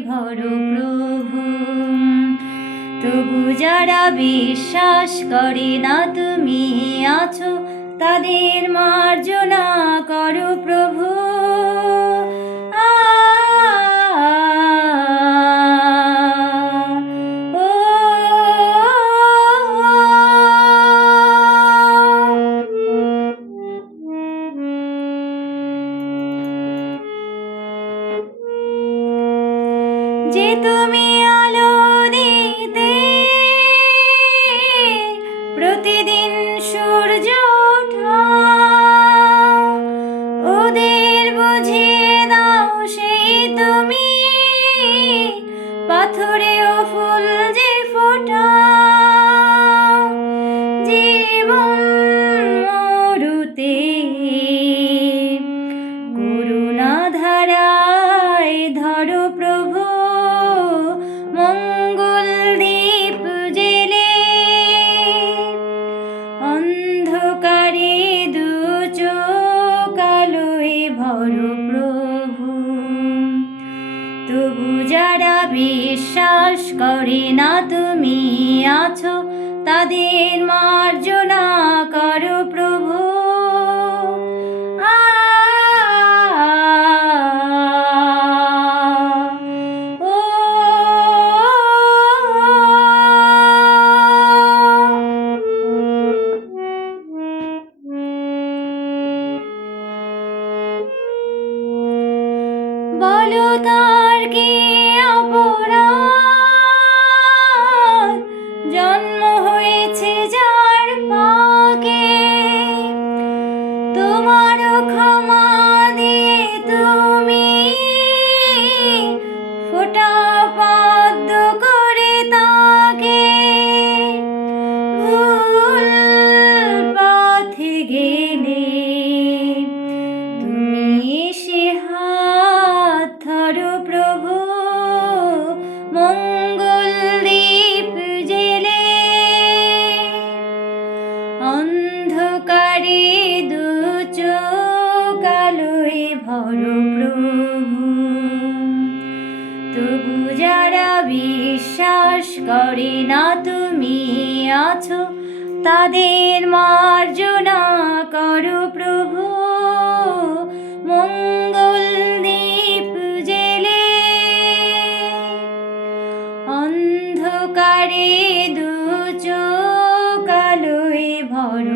ভর প্রভু। তবু যারা বিশ্বাস করে না তুমি আছো তাদের মার্জনা করো যে তুমি আলো দিতে প্রতিদিন সূর্য ওদের বুঝিয়ে দাও সেই তুমি পাথরে ও ফুল যে ফোটা জীবন মরুতে ভর প্রভু। তবু যারা বিশ্বাস করে না তুমি আছো তাদের মার্জনা বলো তার কি অপরাধ? জন্ম হয়েছে যার পাকে। তোমার ক্ষমা দিয়ে তুমি ফোটা ভর প্রভু। তবু যারা বিশ্বাস করে না তুমি আছো, তাদের মার্জনা করো প্রভু। মঙ্গল দ্বীপ জেলে অন্ধকারে দু চোখ আলোয় ভর।